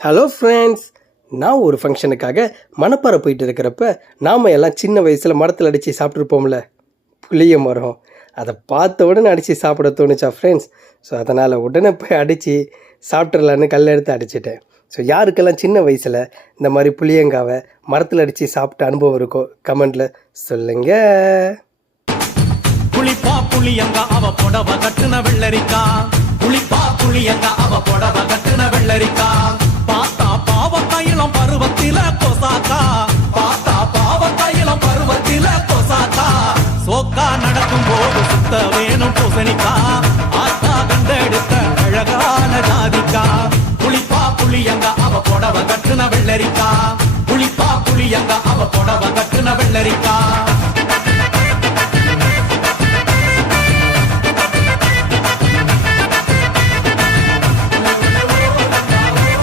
Hello friends, நான் ஒரு ஃபங்க்ஷனுக்காக மணப்பாறை போயிட்டு இருக்கிறப்ப நாம் எல்லாம் சின்ன வயசில் மரத்தில் அடித்து சாப்பிட்ருப்போம்ல, புளிய மரம். அதை பார்த்த உடனே அடித்து சாப்பிட தோணுச்சா ஃப்ரெண்ட்ஸ்? ஸோ அதனால் உடனே போய் அடித்து சாப்பிட்றலான்னு கல் எடுத்து அடிச்சிட்டேன். ஸோ யாருக்கெல்லாம் சின்ன வயசில் இந்த மாதிரி புளியங்காவை மரத்தில் அடித்து சாப்பிட்ட அனுபவம் இருக்கோ கமெண்டில் சொல்லுங்கள். புளிப்பா புளியங்கா அவ புடவ கட்டுன வெள்ளரிக்கா, புளிப்பா புளியங்கா அவ புடவ கட்டுன வெள்ளரிக்கா, பாத்தா பாவக்காயிலம் பருவத்தில கொசாக்கா, பாத்தா பாவக்காயிலம் பருவத்தில கொசாக்கா, சோக்கா நடக்கும் போது சுத்த வேணும் பூசணிக்கா, ஆத்தா கண்டெடுத்த அழகான ஜாதிக்கா, புளிப்பா புளியங்கா அவ புடவ கட்டுன வெள்ளரிக்கா, புளிப்பா புளியங்கா அவ புடவ கட்டுன வெள்ளரிக்கா.